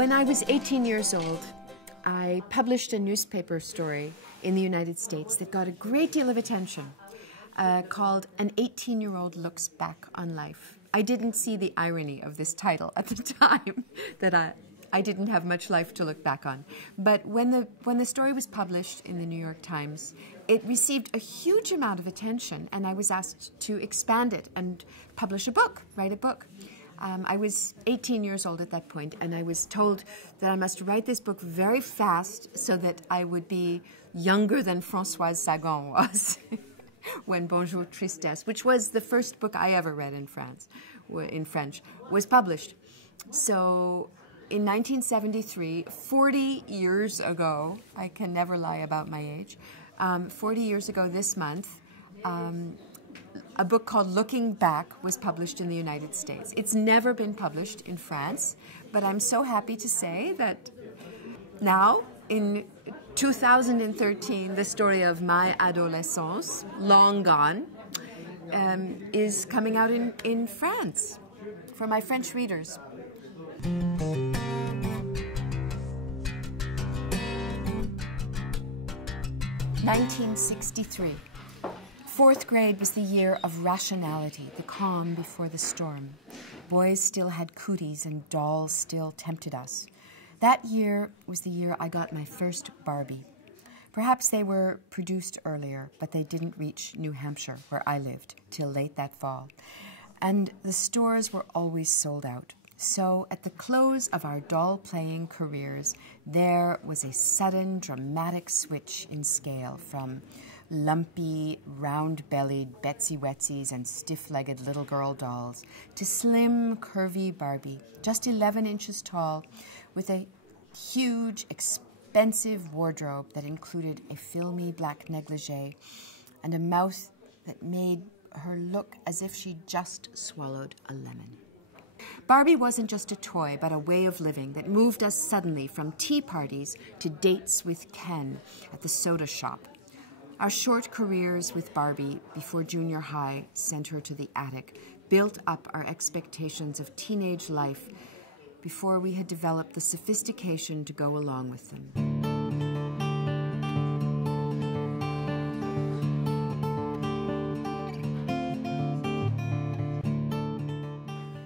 When I was 18 years old, I published a newspaper story in the United States that got a great deal of attention, called An 18-Year-Old Looks Back on Life. I didn't see the irony of this title at the time, that I didn't have much life to look back on. But when the story was published in the New York Times, it received a huge amount of attention, and I was asked to expand it and publish a book, write a book. I was 18 years old at that point, and I was told that I must write this book very fast so that I would be younger than Françoise Sagan was when Bonjour Tristesse, which was the first book I ever read in French, was published. So in 1973, 40 years ago, I can never lie about my age, 40 years ago this month, a book called Looking Back was published in the United States. It's never been published in France, but I'm so happy to say that now, in 2013, the story of my adolescence, long gone, is coming out in France for my French readers. (1963). Fourth grade was the year of rationality, the calm before the storm. Boys still had cooties and dolls still tempted us. That year was the year I got my first Barbie. Perhaps they were produced earlier, but they didn't reach New Hampshire, where I lived, till late that fall. And the stores were always sold out. So at the close of our doll-playing careers, there was a sudden dramatic switch in scale from lumpy, round-bellied Betsy Wetsies and stiff-legged little girl dolls to slim, curvy Barbie, just 11 inches tall, with a huge, expensive wardrobe that included a filmy black negligee and a mouth that made her look as if she just swallowed a lemon. Barbie wasn't just a toy, but a way of living that moved us suddenly from tea parties to dates with Ken at the soda shop. Our short careers with Barbie before junior high sent her to the attic, built up our expectations of teenage life before we had developed the sophistication to go along with them.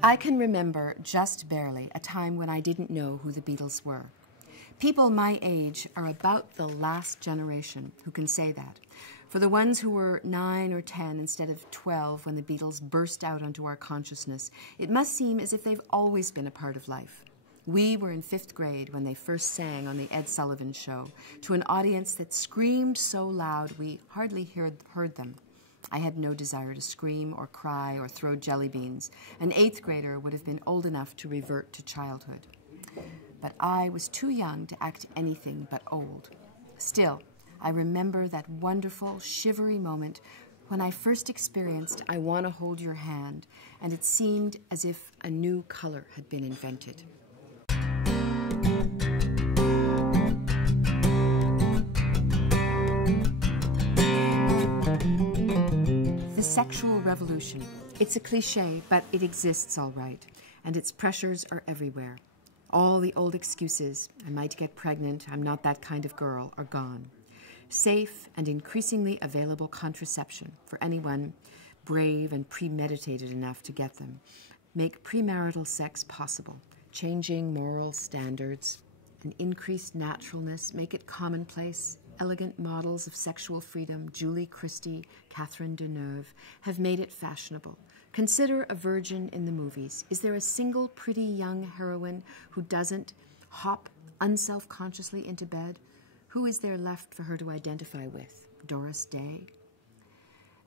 I can remember, just barely, a time when I didn't know who the Beatles were. People my age are about the last generation who can say that. For the ones who were 9 or 10 instead of 12 when the Beatles burst out onto our consciousness, it must seem as if they've always been a part of life. We were in 5th grade when they first sang on the Ed Sullivan Show to an audience that screamed so loud we hardly heard them. I had no desire to scream or cry or throw jelly beans. An 8th grader would have been old enough to revert to childhood. But I was too young to act anything but old. Still, I remember that wonderful, shivery moment when I first experienced I Want to Hold Your Hand, and it seemed as if a new color had been invented. The sexual revolution. It's a cliche, but it exists all right, and its pressures are everywhere. All the old excuses, I might get pregnant, I'm not that kind of girl, are gone. Safe and increasingly available contraception for anyone brave and premeditated enough to get them make premarital sex possible. Changing moral standards and increased naturalness make it commonplace. Elegant models of sexual freedom, Julie Christie, Catherine Deneuve, have made it fashionable. Consider a virgin in the movies. Is there a single pretty young heroine who doesn't hop unselfconsciously into bed? Who is there left for her to identify with? Doris Day?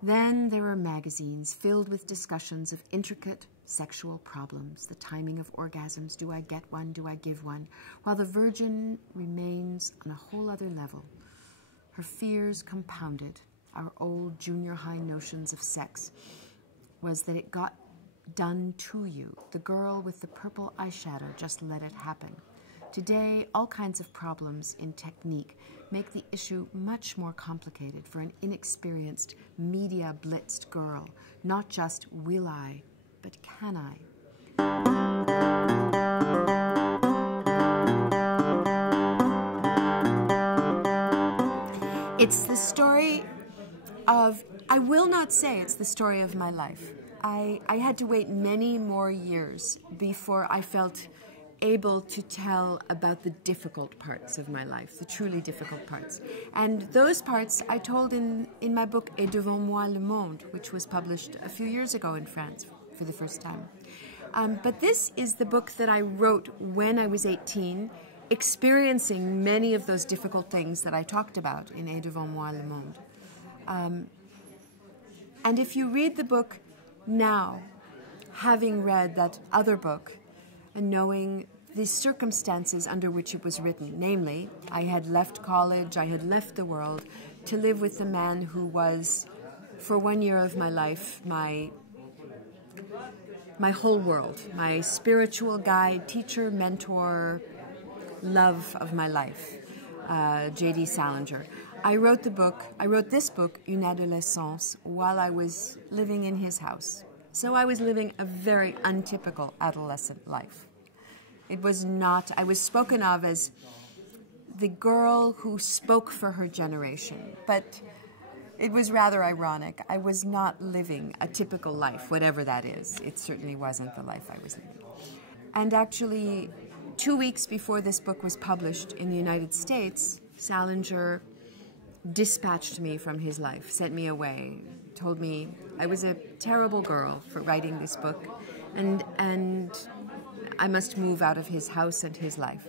Then there are magazines filled with discussions of intricate sexual problems, the timing of orgasms, do I get one, do I give one, while the virgin remains on a whole other level. Her fears compounded. Our old junior high notions of sex was that it got done to you. The girl with the purple eyeshadow just let it happen. Today, all kinds of problems in technique make the issue much more complicated for an inexperienced, media-blitzed girl. Not just will I, but can I? It's the story of, I will not say it's the story of my life. I had to wait many more years before I felt able to tell about the difficult parts of my life, the truly difficult parts. And those parts I told in my book, Et devant moi le monde, which was published a few years ago in France for the first time. But this is the book that I wrote when I was 18, experiencing many of those difficult things that I talked about in Et devant moi le monde. And if you read the book now, having read that other book, and knowing the circumstances under which it was written, namely, I had left college, I had left the world to live with the man who was, for 1 year of my life, my whole world, my spiritual guide, teacher, mentor, love of my life, J.D.Salinger. I wrote this book, Une adolescence, while I was living in his house. So I was living a very untypical adolescent life. It was not, I was spoken of as the girl who spoke for her generation, but it was rather ironic. I was not living a typical life, whatever that is. It certainly wasn't the life I was living. And actually, 2 weeks before this book was published in the United States, Salinger dispatched me from his life, sent me away, told me I was a terrible girl for writing this book, and I must move out of his house and his life.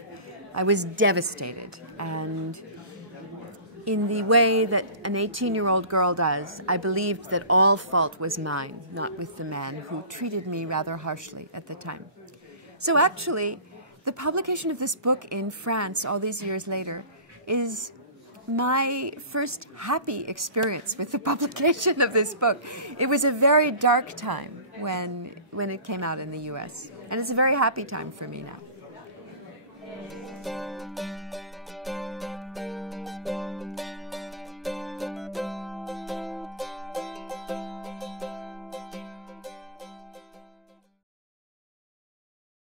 I was devastated, and in the way that an 18-year-old girl does, I believed that all fault was mine, not with the man who treated me rather harshly at the time. So actually, the publication of this book in France all these years later is my first happy experience with the publication of this book. It was a very dark time when it came out in the U.S., and it's a very happy time for me now.